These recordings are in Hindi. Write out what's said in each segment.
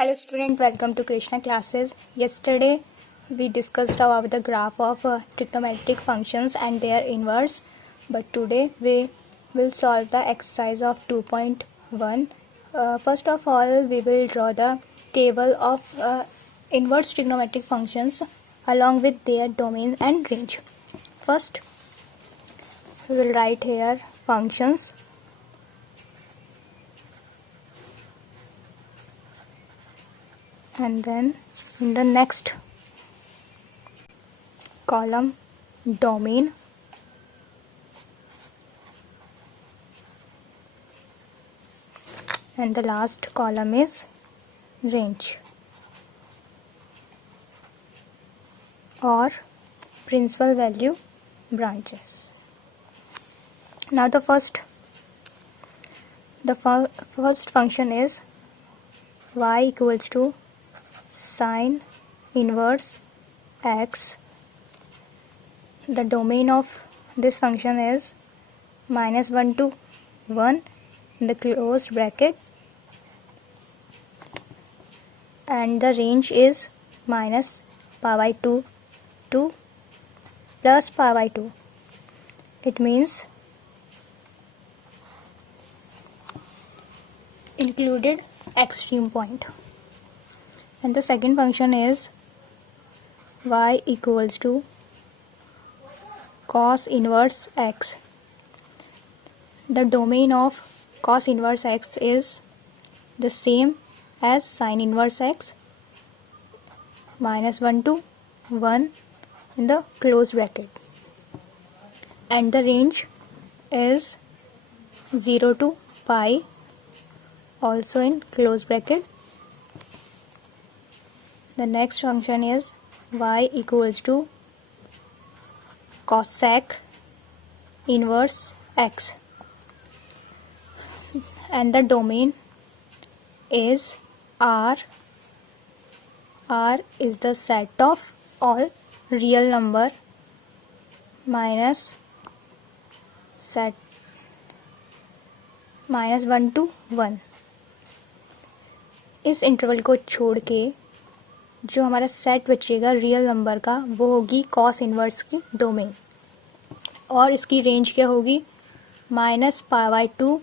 Hello student, welcome to Krishna classes. Yesterday we discussed about the graph of trigonometric functions and their inverse, but today we will solve the exercise of 2.1. First of all, we will draw the table of inverse trigonometric functions along with their domain and range. First, we will write here functions. And then in the next column, domain, and the last column is range or principal value branches. Now the first function is y equals to sine inverse x. The domain of this function is -1 to 1 in the closed bracket, and the range is minus pi by 2 to plus pi by 2. It means included extreme point. And the second function is y equals to cos inverse x. The domain of cos inverse x is the same as sin inverse x, -1 to 1 in the closed bracket, and the range is 0 to pi, also in closed bracket. The next function is y equals to cosec inverse x, and the domain is R. R is the set of all real number minus set -1 to 1. इस इंटरवल को छोड़ के जो हमारा सेट बचेगा रियल नंबर का, वो होगी कॉस इनवर्स की डोमेन, और इसकी रेंज क्या होगी -π/2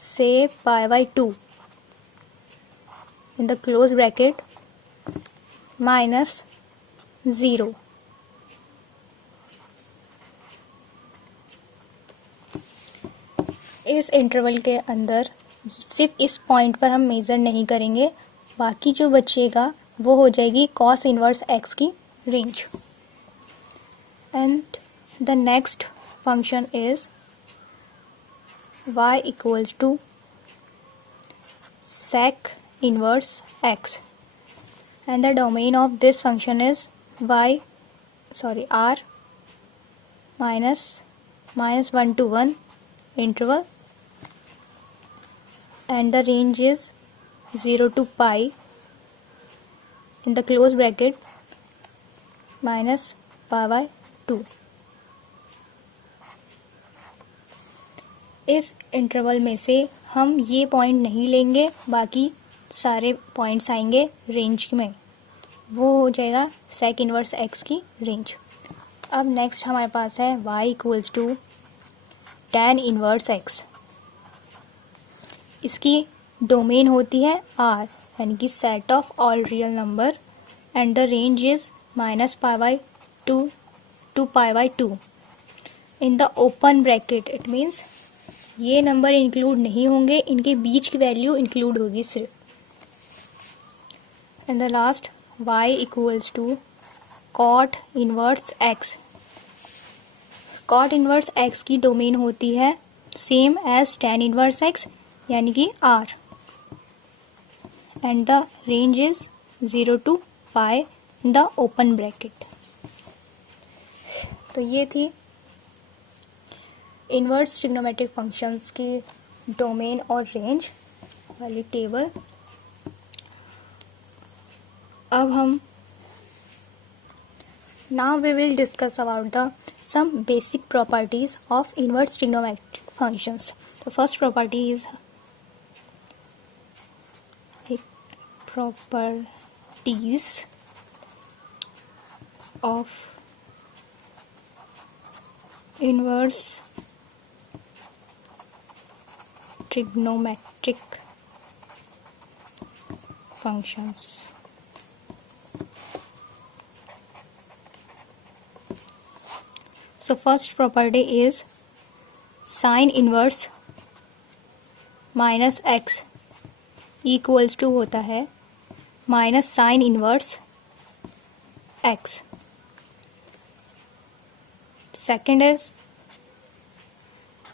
से π/2 in the close bracket -0. इस इंटरवल के अंदर सिर्फ इस पॉइंट पर हम मेज़र नहीं करेंगे, बाकी जो बचेगा वो हो जाएगी कॉस इनवर्स एक्स की range. And the next function is y equals to sec inverse x, and the domain of this function is r -1 to 1 interval, and the range is 0 to pi in the closed bracket minus π/2. इस इंटरवल में से हम ये पॉइंट नहीं लेंगे, बाकी सारे पॉइंट्स आएंगे रेंज में, वो हो जाएगा सेक इनवर्स एक्स की रेंज. अब नेक्स्ट हमारे पास है y equals to tan inverse x. इसकी डोमेन होती है R, यानी कि set of all real number, and the range is -π/2 to π/2 in the open bracket. It means ये नंबर इंक्लूड नहीं होंगे, इनके बीच की वैल्यू इंक्लूड होगी सिर्फ. And the last y equals to cot inverse x. cot inverse x की डोमेन होती है same as tan inverse x, यानी कि R, and the range is 0 to pi in the open bracket. तो ये थी इनवर्स ट्रिग्नोमेट्रिक फंक्शंस की डोमेन और रेंज वाली टेबल. अब हम now we will discuss about the some basic properties of inverse trigonometric functions. तो first property is properties of inverse trigonometric functions. So first property is sin inverse minus x equals to होता है minus sin inverse x. Second is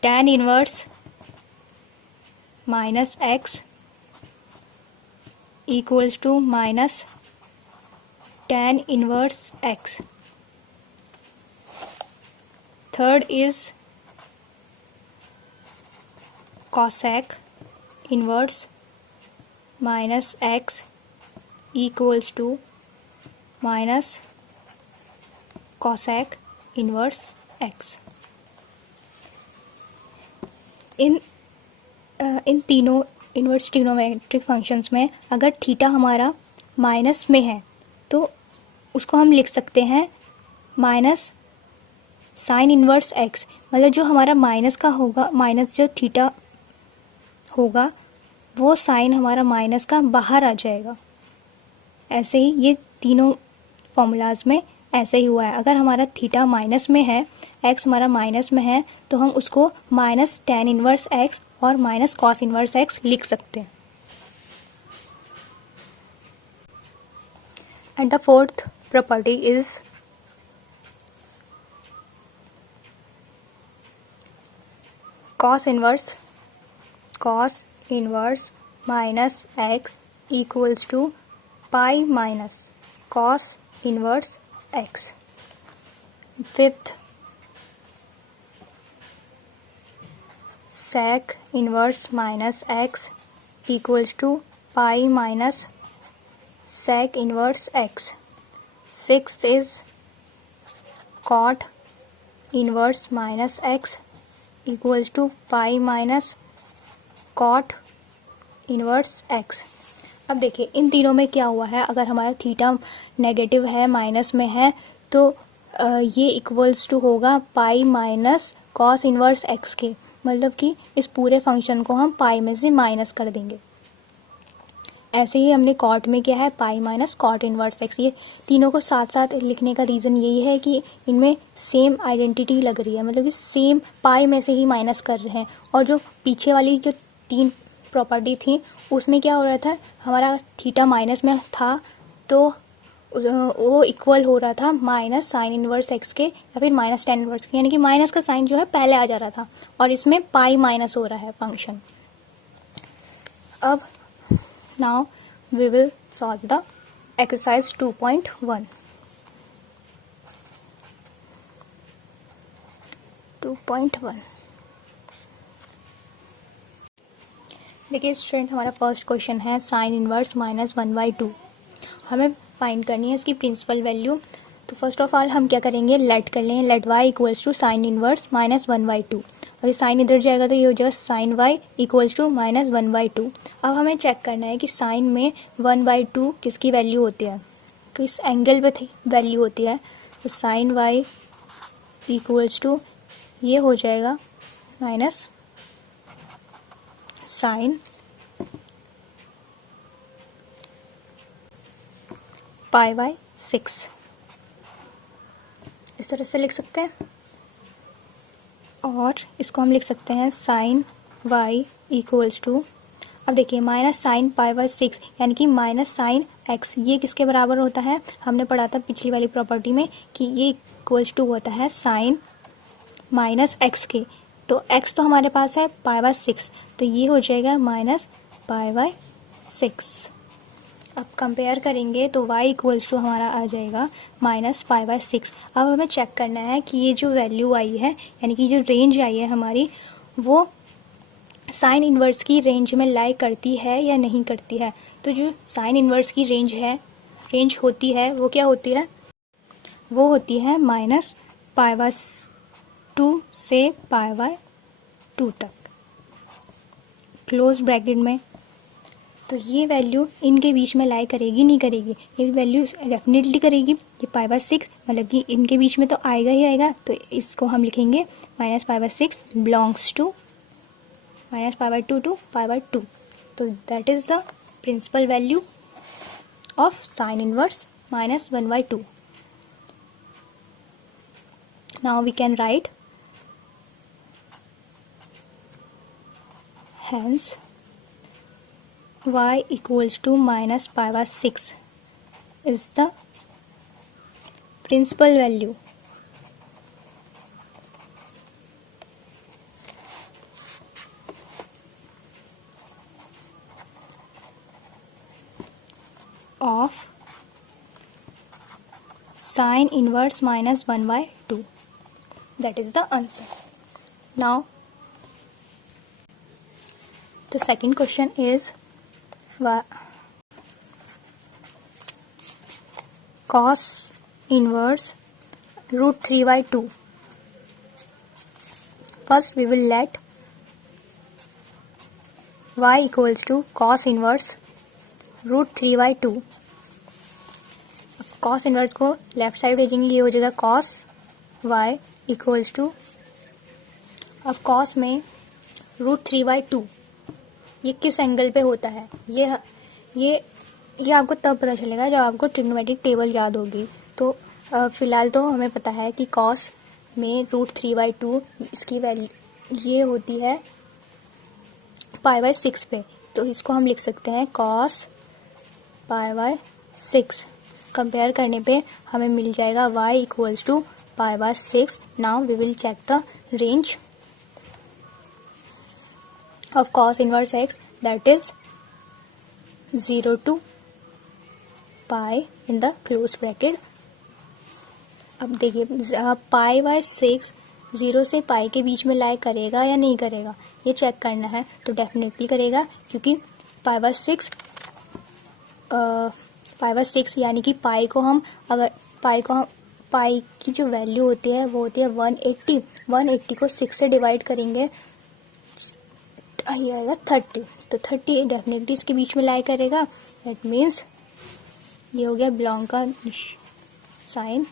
tan inverse minus x equals to minus tan inverse x. Third is cosec inverse minus x equals to minus cosec inverse x. इन तीनों इन्वर्स ट्रिग्नोमेट्रिक फंक्शंस में अगर थीटा हमारा माइनस में है तो उसको हम लिख सकते हैं माइनस साइन इन्वर्स एक्स, मतलब जो हमारा माइनस का होगा, माइनस जो थीटा होगा वो साइन हमारा माइनस का बाहर आ जाएगा. ऐसे ही ये तीनों फॉर्मूलाज में ऐसे ही हुआ है. अगर हमारा थीटा माइनस में है, एक्स हमारा माइनस में है, तो हम उसको माइनस टेन इन्वर्स एक्स और माइनस कॉस इन्वर्स एक्स लिख सकते हैं. And the fourth property is cos inverse minus x equals to pi minus cos inverse x. Fifth, sec inverse minus x equals to pi minus sec inverse x. Sixth is cot inverse minus x equals to pi minus cot inverse x. अब देखिए इन तीनों में क्या हुआ है, अगर हमारा थीटा नेगेटिव है, माइनस में है, तो ये इक्वल्स टू होगा pi minus cos inverse x के, मतलब कि इस पूरे फंक्शन को हम पाई में से माइनस कर देंगे. ऐसे ही हमने कॉट में क्या है, pi minus cot inverse x. ये तीनों को साथ साथ लिखने का रीज़न यही है कि इनमें सेम आइडेंटिटी लग रही है, मतलब कि सेम पाई में से ही माइनस कर रहे हैं. और जो पीछे वाली जो तीन प्रॉपर्टी थी उसमें क्या हो रहा था, हमारा थीटा माइनस में था तो वो इक्वल हो रहा था माइनस साइन इन्वर्स एक्स के या फिर माइनस टेन इन्वर्स के, यानी कि माइनस का साइन जो है पहले आ जा रहा था, और इसमें पाई माइनस हो रहा है फंक्शन. अब now we will solve the exercise 2.1. 2.1 देखिए स्टूडेंट, हमारा फर्स्ट क्वेश्चन है साइन इनवर्स माइनस 1/2. हमें फाइंड करनी है इसकी प्रिंसिपल वैल्यू. तो फर्स्ट ऑफ ऑल हम क्या करेंगे, लेट कर लेंगे. Let y equals to sine inverse minus 1/2, और ये साइन इधर जाएगा तो ये हो जाएगा sine y equals to minus 1/2. अब हमें चेक करना है कि साइन में 1/2 किसकी वैल्यू होती है, किस एंगल पे वैल्यू होती है. तो साइन y इक्वल्स टू ये हो जाएगा माइनस साइन π/6. इस तरह से लिख सकते हैं. और इसको हम लिख सकते हैं साइन y इक्वल्स टू, अब देखिए माइनस साइन π/6 यानी कि माइनस साइन x, ये किसके बराबर होता है, हमने पढ़ा था पिछली वाली प्रॉपर्टी में कि ये इक्वल्स टू होता है साइन माइनस x के. तो x तो हमारे पास है π/6, तो ये हो जाएगा माइनस π/6. अब कंपेयर करेंगे तो y इक्वल्स टू हमारा आ जाएगा माइनस π/6. अब हमें चेक करना है कि ये जो वैल्यू आई है, यानी कि जो रेंज आई है हमारी, वो साइन इन्वर्स की रेंज में लाई करती है या नहीं करती है. तो जो साइन इन्वर्स की रेंज होती है वो क्या होती है, वो होती है माइनस π/2 से π/2 तक. क्लोज ब्रैकेट में तो ये वैल्यू इनके बीच में लाई करेगी नहीं करेगी, ये वैल्यू डेफिनेटली करेगी। ये π/6 मतलब कि इनके बीच में तो आएगा ही आएगा, तो इसको हम लिखेंगे -π/6 बिलोंग्स टू -π/2 टू π/2। तो that is the principal value of sine inverse -1/2। Now we can write hence y equals to -π/6 is the principal value of sine inverse -1/2. That is the answer. Now the second question is cos inverse √3/2. First we will let y equals to cos inverse √3/2. cos inverse को लेफ्ट साइड भेजेंगे, ये हो जाएगा cos y इक्वल्स टू, अब cos में √3/2 ये किस एंगल पे होता है, ये आपको तब पता चलेगा जब आपको ट्रिग्नोमेट्रिक टेबल याद होगी। तो फिलहाल तो हमें पता है कि cos में √3/2 इसकी वैल्यू ये होती है π/6 पे, तो इसको हम लिख सकते हैं cos π/6। कंपेयर करने पे हमें मिल जाएगा y equals to π/6। Now we will check the range of cos inverse x, that is 0 to pi in the close bracket। अब देखिए π/6 0 से पाई के बीच में लाई करेगा या नहीं करेगा, ये चेक करना है। तो डेफिनेटली करेगा, क्योंकि π/6 यानी कि पाई को हम पाई की जो वैल्यू होती है वो होती है 180 को 6 से डिवाइड करेंगे, ये आएगा 30। तो 30 डेफिनेटली इसके बीच में लाई करेगा। दैट मीन्स ये हो गया बिलोंग का sign.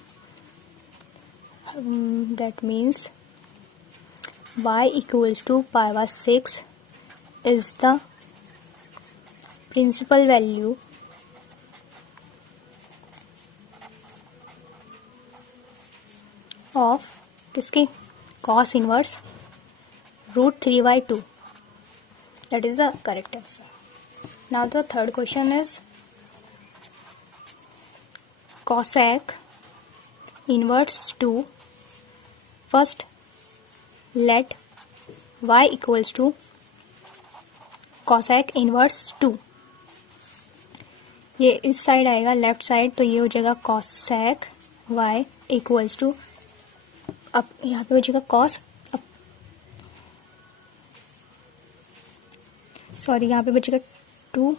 That means y equals to π/6 is the principal value of किसकी, cos inverse √3/2। That is the correct answer. Now the third question is cosec inverse 2. First let y equals to cosec inverse 2। ये इस साइड आएगा लेफ्ट साइड, तो ये हो जाएगा cosec y इक्वल्स टू, अब यहाँ पे बचेगा cos, सॉरी यहाँ पे बचेगा 2।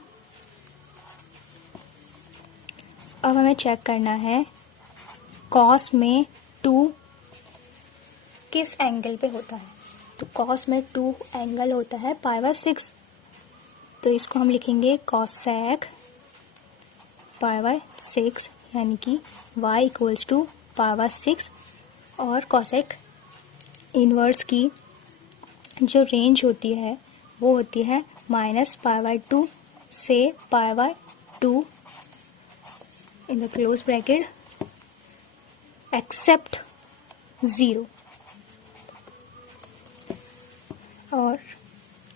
अब हमें चेक करना है cos में 2 किस एंगल पे होता है। तो cos में 2 एंगल होता है π/6, तो इसको हम लिखेंगे cosec π/6 यानी कि y इक्वल्स टू π/6। और cosec इनवर्स की जो रेंज होती है वो होती है -π/2 से π/2 in the close bracket except 0। और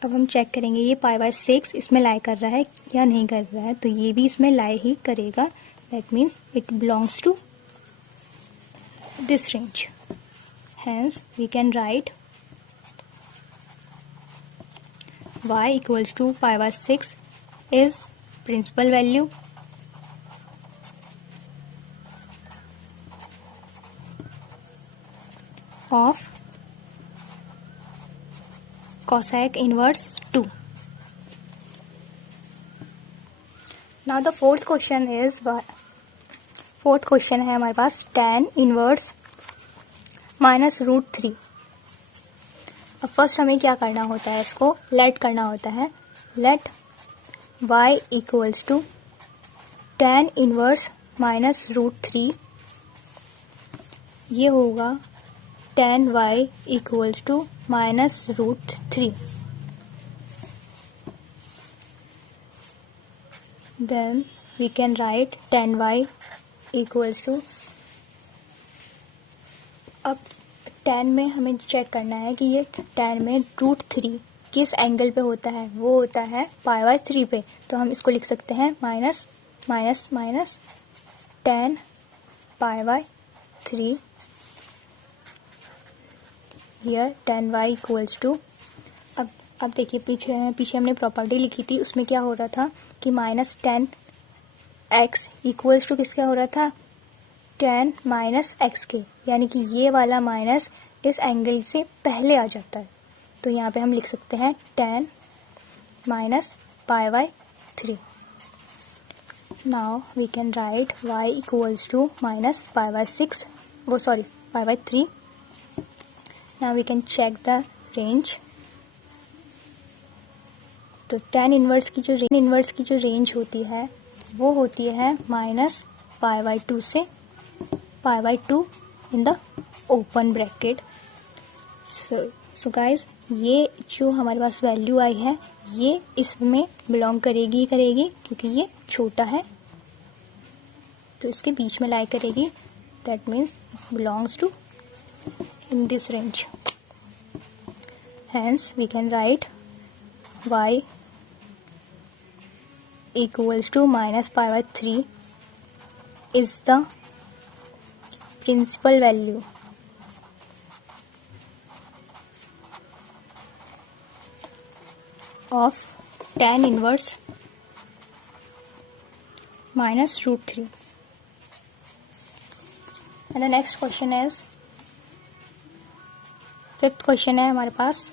अब हम चेक करेंगे ये π/6 इसमें लाई कर रहा है या नहीं कर रहा है, तो ये भी इसमें लाई ही करेगा। That means it belongs to this range, hence we can write y equals to π/6 is principal value of cosec inverse 2। now the fourth question है हमारे पास tan इनवर्स -√3। अब फर्स्ट हमें क्या करना होता है, इसको लेट करना होता है। Let y equals to tan inverse minus √3, ये होगा tan y equals to minus √3. Then we can write tan y equals to, अब tan में हमें चेक करना है कि ये tan में √3 किस एंगल पे होता है, वो होता है π/3 पे. तो हम इसको लिख सकते हैं minus minus minus tan π/3. Here tan y equals to, अब देखिए पीछे हमने प्रॉपर्टी लिखी थी, उसमें क्या हो रहा था कि minus tan x equals to किसका हो रहा था, tan माइनस एक्स के, यानी कि ये वाला माइनस इस एंगल से पहले आ जाता है. तो यहाँ पे हम लिख सकते हैं tan minus π/3. Now we can write y equals to minus π/6, π/3. Now we can check the range. तो tan इनवर्स की जो रेंज होती है वो होती है माइनस π/2 से π/2 in the open bracket. So guys, ये जो हमारे पास वैल्यू आई है ये इसमें बिलोंग करेगी क्योंकि ये छोटा है तो इसके बीच में लाई करेगी. That means belongs to in this range. Hence we can write y equals to minus π/3 is the principal value of tan inverse minus √3. And the next question is, fifth question है हमारे पास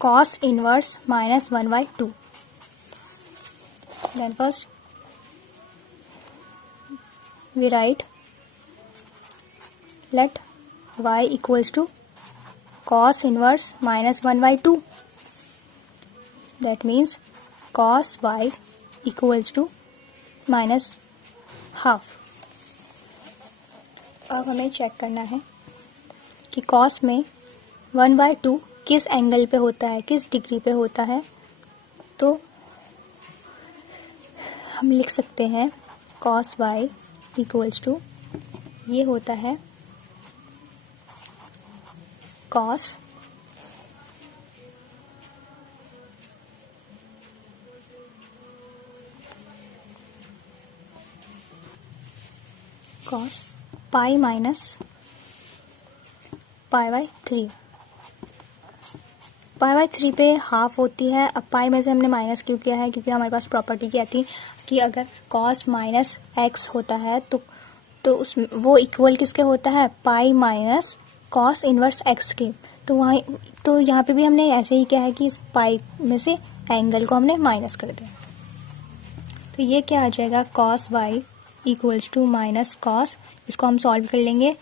cos inverse minus 1/2. Then first we write let y equals to cos inverse minus 1/2. That means cos y equals to minus half. अब हमें चेक करना है कि cos में 1/2 किस एंगल पे होता है, किस डिग्री पे होता है. तो हम लिख सकते हैं cos y इक्वल्स टू, ये होता है cos पाई माइनस π/3. π/3 पे हाफ होती है. अब पाई में से हमने माइनस क्यों किया है, क्योंकि हमारे पास प्रॉपर्टी क्या थी कि अगर cos माइनस एक्स होता है तो उस वो इक्वल किसके होता है, pi minus cos inverse x के. तो यहाँ पे भी हमने ऐसे ही किया है कि इस पाई में से एंगल को हमने माइनस कर दिया. तो ये क्या आ जाएगा, cos y equals to minus cos. इसको हम सॉल्व कर लेंगे.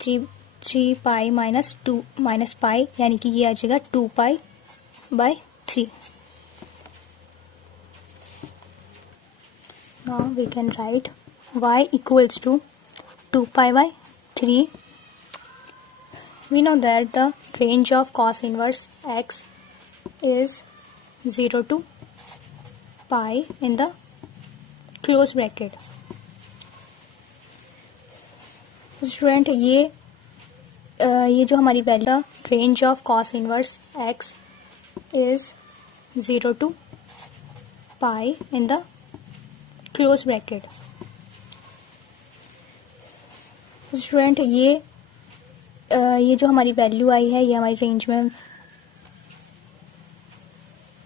3 पाई माइनस 2 माइनस पाई, यानी कि ये आ जाएगा 2π/3. Now we can write y equals to 2π/3. We know that the range of cos inverse x is 0 to pi in the close bracket. Student ये जो हमारी value range of cos inverse x is 0 to pi in the close bracket. Student ये जो हमारी वैल्यू आई है ये हमारी रेंज में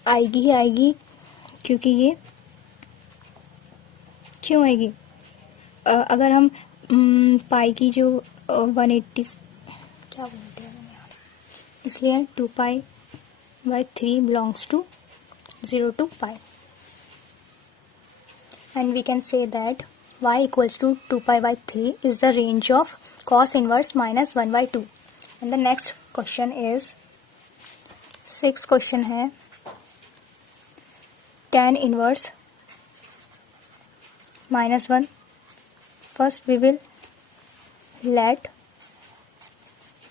आएगी ही आएगी, क्योंकि ये क्यों आएगी, अगर हम पाई की जो 180 क्या बोलते हैं इसलिए 2π/3 belongs to 0 to pi. And we can say that y equals to 2π/3 is the range of cos inverse minus 1/2. And the next question is, 6th question है tan inverse -1. First we will let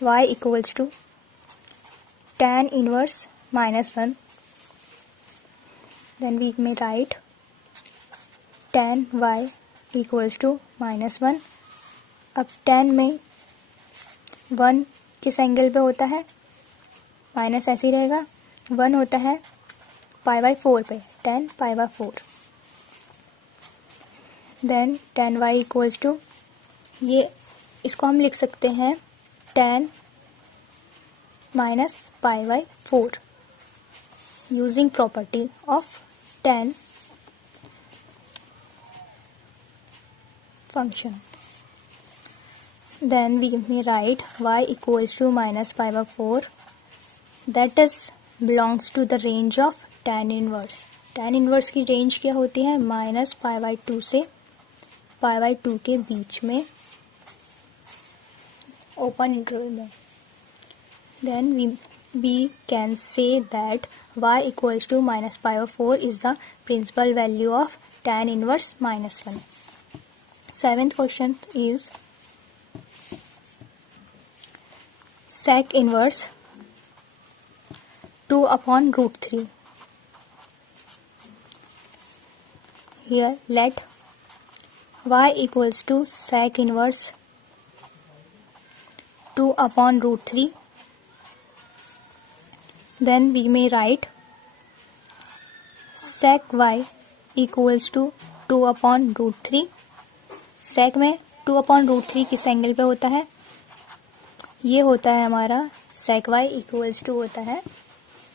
y equals to tan inverse -1. Then we may write tan y equals to -1. अब tan में 1 किस एंगल पे होता है, माइनस ऐसे ही रहेगा, 1 होता है π/4 पे, tan π/4. Then tan y equals to, ये इसको हम लिख सकते हैं tan minus π/4 using property of tan function. Then we may write y equals to minus π/4, that is belongs to the range of tan inverse. tan inverse की रेंज क्या होती है, माइनस π/2 से π/2 के बीच में, ओपन इंटरवल में. Then we can say that y equals to minus π/4 is the principal value of tan inverse -1. Seventh question is sec inverse 2/√3. Here let y equals to sec inverse 2/√3. Then we may write sec y equals to 2/√3. sec में 2/√3 किस एंगल पे होता है, ये होता है हमारा sec y इक्वल्स टू होता है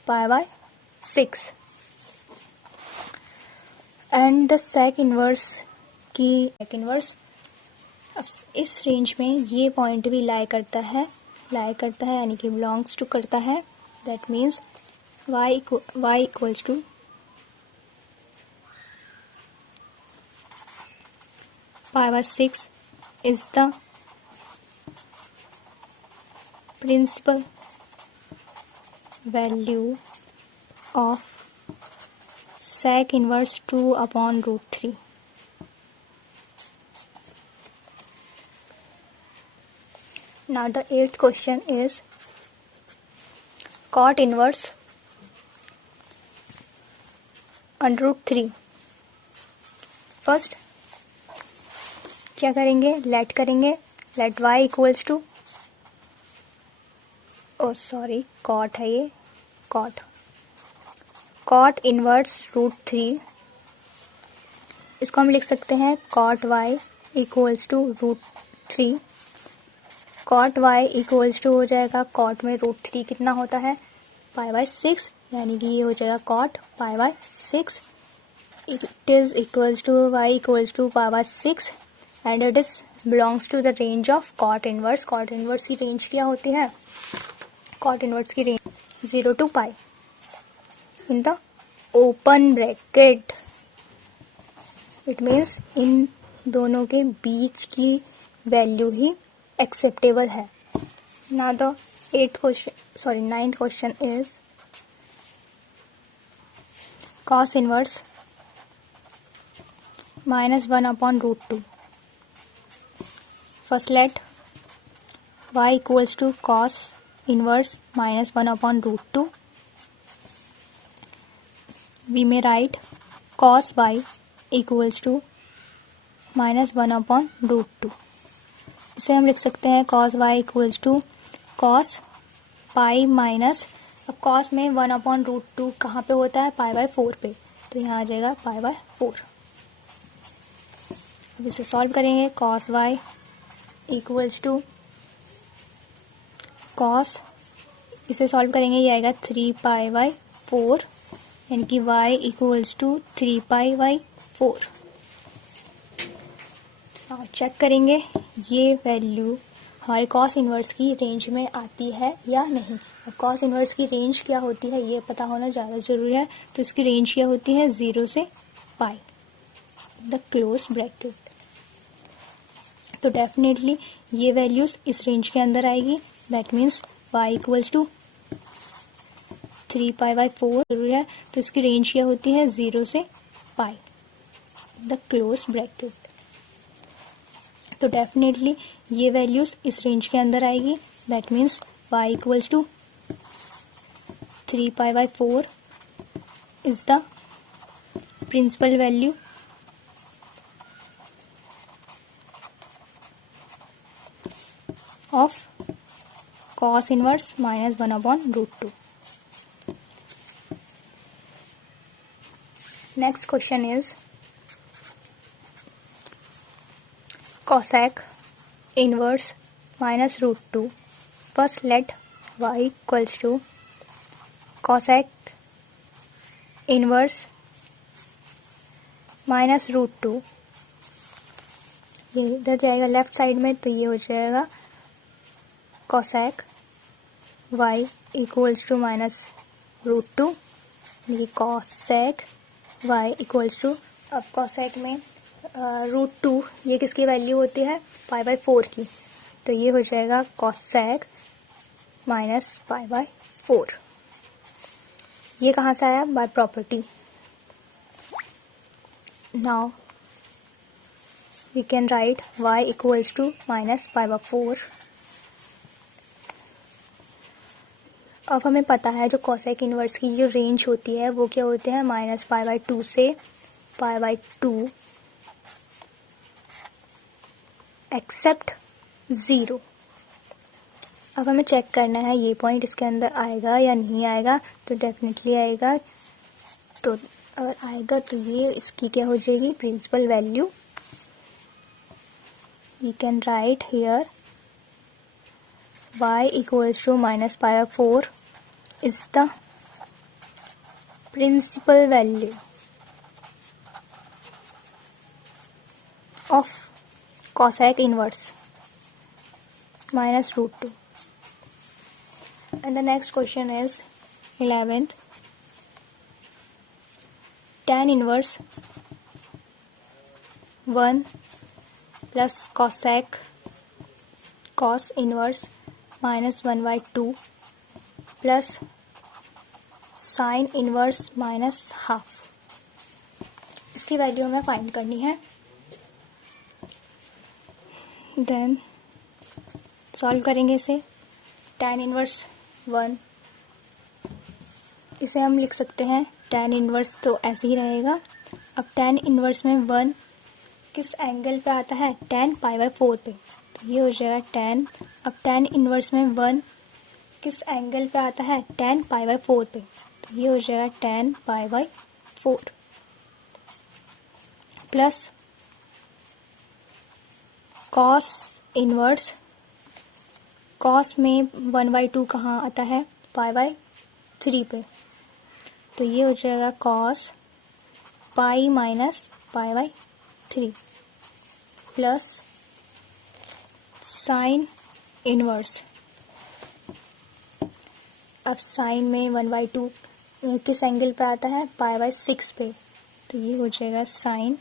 π/6. एंड द sec इनवर्स की sec इनवर्स इस रेंज में ये पॉइंट भी लाई करता है यानी कि बिलोंग्स टू करता है. That means y equals to π/6 is the principal value of sec inverse 2/√3. Now the 8th question is cot inverse √3. First क्या करेंगे, लेट करेंगे, let y equals to, cot है ये, कॉट इनवर्स √3. इसको हम लिख सकते हैं cot y equals to √3. Cot y equals to हो जाएगा, कॉट में √3 कितना होता है, π/6, यानी कि ये हो जाएगा cot π/6. It is equals to y equals to π/6 and it is belongs to the range of cot inverse. Cot inverse की रेंज क्या होती है, कॉट इनवर्स की range 0 to π in the open bracket. It means इन दोनों के बीच की वैल्यू ही एक्सेप्टेबल है. Now the 9th question is cos inverse -1/√2. First let y equals to cos inverse -1/√2. We may write cos y equals to -1/√2. इसे हम लिख सकते हैं cos y equals to cos pi minus, अब cos में 1/√2 कहाँ पे होता है, π/4 पे, तो यहाँ आ जाएगा π/4. अब इसे सॉल्व करेंगे, cos y equals to cos, इसे सॉल्व करेंगे ये आएगा 3π/4, यानी कि y इक्वल्स टू 3π/4. चेक करेंगे ये वैल्यू हमारे cos इनवर्स की रेंज में आती है या नहीं. अब cos इनवर्स की रेंज क्या होती है ये पता होना ज़्यादा ज़रूरी है. तो इसकी रेंज क्या होती है, 0 से π, द क्लोज ब्रैकेट. तो डेफिनेटली ये वैल्यूज इस रेंज के अंदर आएगी. That means y equals to 3π/4 है, तो इसकी रेंज क्या होती है 0 से पाई, द क्लोज ब्रैकेट। तो डेफिनेटली ये वैल्यूज इस रेंज के अंदर आएगी, that means y equals to 3π/4 is the principal value of cos inverse minus 1/√2. Next question is cosec inverse minus √2. First let y equals to cosec inverse minus √2. ये इधर जाएगा लेफ्ट साइड में, तो ये हो जाएगा cosec y equals to minus √2। ये cosec y इक्वल्स टू, अब cosec में √2 ये किसकी वैल्यू होती है π/4 की, तो ये हो जाएगा cosec माइनस π/4। ये कहाँ से आया, by property. Now we can write y equals to minus π/4। अब हमें पता है जो कॉसेक इनवर्स की जो रेंज होती है वो क्या होते हैं -π/2 से π/2 एक्सेप्ट 0। अब हमें चेक करना है ये पॉइंट इसके अंदर आएगा या नहीं आएगा, तो डेफिनेटली आएगा। तो अगर आएगा तो ये इसकी क्या हो जाएगी principal value. We can write here y equals to -π/4 is the principal value of cosec inverse minus √2. And the next question is 11th. Tan inverse 1 plus cosec cos inverse minus 1/2 plus sin inverse minus half, इसकी वैल्यू हमें फाइंड करनी है। देन सॉल्व करेंगे इसे। tan इनवर्स 1, इसे हम लिख सकते हैं tan इनवर्स, तो ऐसे ही रहेगा। अब tan इनवर्स में 1 किस एंगल पे आता है tan π/4 पे, तो ये हो जाएगा tan। अब tan इनवर्स में 1 किस एंगल पे आता है tan π/4 पे, तो ये हो जाएगा tan π/4 plus cos inverse. cos में 1/2 कहाँ आता है π/3 पे, तो ये हो जाएगा cos pi minus π/3 plus sine inverse. अब साइन में 1/2 किस एंगल पे आता है π/6 पे, तो ये हो जाएगा साइन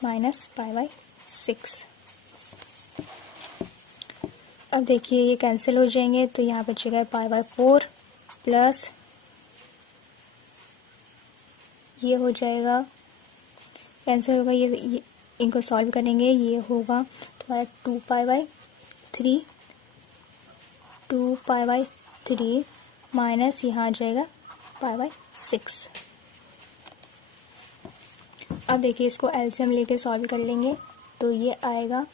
माइनस π/6। अब देखिए ये कैंसिल हो जाएंगे, तो यहाँ बचेगा π/4 प्लस ये हो जाएगा, कैंसिल होगा, ये इनको सॉल्व करेंगे, ये होगा तुम्हारा 2π/3 माइनस यहाँ आ जाएगा π/6। अब देखिए इसको एलसीएम लेके सॉल्व कर लेंगे, तो ये आएगा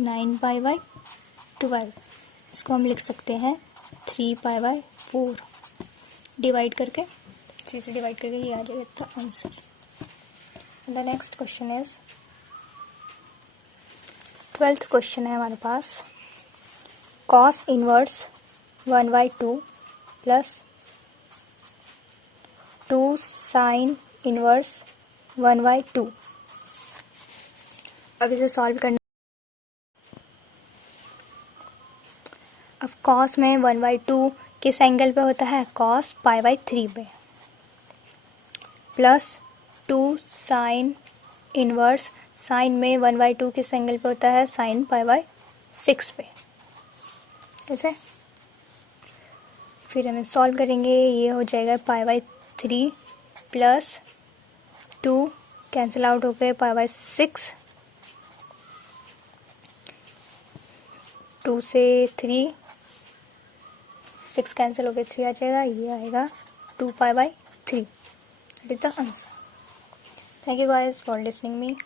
9π/12। इसको हम लिख सकते हैं 3π/4 डिवाइड करके, 3 से डिवाइड करके ये आ जाएगा इसका answer. The next question is 12th question है हमारे पास। cos inverse 1/2 plus 2 sign inverse 1/2। अब इसे सॉल्व करना। अब cos में 1/2 किस एंगल पे होता है cos π/3 पे, प्लस 2 साइन इनवर्स, साइन में 1/2 किस एंगल पे होता है sin π/6 पे। ऐसे फिर हमें सॉल्व करेंगे, ये हो जाएगा π/3 प्लस 2 कैंसिल आउट हो गए, π/6, 2 से 3 6 कैंसिल हो गए, 3 आ जाएगा, ये आएगा 2π/3. That is the answer. Thank you guys for listening me.